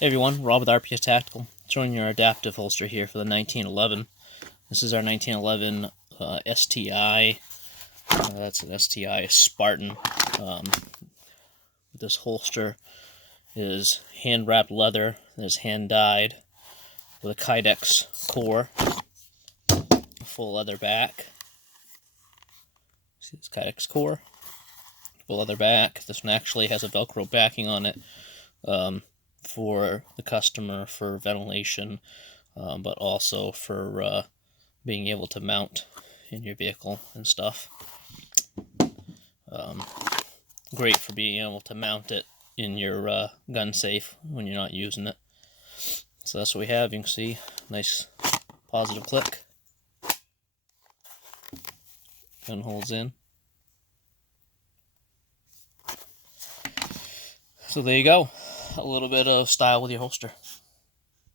Hey everyone, Rob with RPS Tactical, showing your adaptive holster here for the 1911. This is our 1911 STI. That's an STI Spartan. This holster is hand-wrapped leather that is hand-dyed with a Kydex core, full leather back. See this Kydex core? Full leather back. This one actually has a velcro backing on it. For the customer for ventilation, but also for being able to mount in your vehicle and stuff. Great for being able to mount it in your gun safe when you're not using it. So that's what we have. You can see nice positive click. Gun holds in. So there you go. A little bit of style with your holster.